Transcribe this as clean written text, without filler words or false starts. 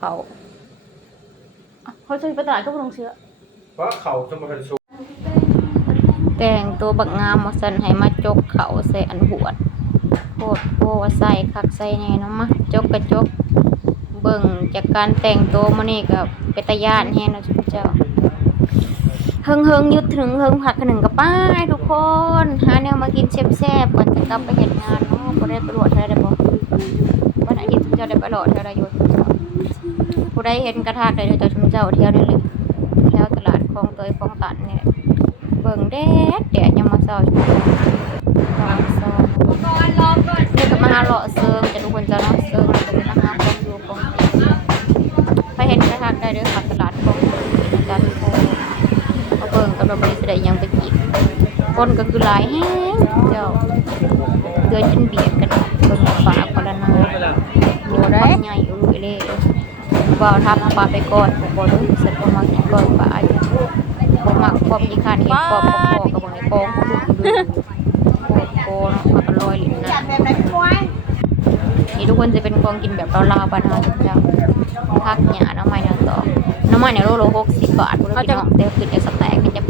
เขาจะไปตลาดก็บ่ต้องเชื่อเพราะเขาจะมาเป็นสูงแต่งตัวบักงามมาสั่นให้มาจกเขาใส่อันหวดโคตรโบว่าใส่คักใส่แน่เนาะมาจกกระจกเบิ่งจากการแต่งตัวมื้อนี้ก็เป็นตาย้านแฮงเนาะทุกเจ้าเฮิงยุดถึงเฮิงผักขนึงกับป้ายทุกคนหาแนวมากินแซ่บๆก่อนจะกลับไปเฮ็ดงานเนาะบ่ได้ไปรวดได้บ่วันอาทิตย์ทุกเจ้าได้ไปรอดเท่าใดอยู่ผู้ใดเห็นกระทากได้เจ้าชุมเจ้าเที่ยวได้เลยแถวตลาดคลองเตยคลองตันนี่เบิ่งแดดยามมื้อเช้าตอนเช้านี่ก็มาหาเลาะเซิงจะทุกคนจะเนาะเซิงแล้วก็มาหาของอยู่ของกินไปเห็นกระทากได้เด้อค่ะตลาดคลองเตยนะจ๊ะทุกคนมาเบิ่งกันว่าบ่ได้สิได้หยังไปกินคนก็คือหลายแฮงเจ้าเดือจนเบียดกันเบิ่งฝาคนละน้อยบ่ได้ใหญ่อุ้ยเลยว่าทำปลาไปก่อนบ่รู้สึกว่ามากินก่อนปลาจ้ะบ่มักความขี้คร้านเฮ็ดปอบกับพ่อกับบ่ได้กองโคเนาะมันก็ลอยลิ้นนะนี่ทุกคนจะเป็นของกินแบบลาวๆบ้านเฮาจ้ะผักหญ้าหน่อไม้เนาะต่อหน่อไม้เนี่ยโลละ60 บาทพุ่นพี่น้องแต่ขึ้นจากสแต็กมันจะ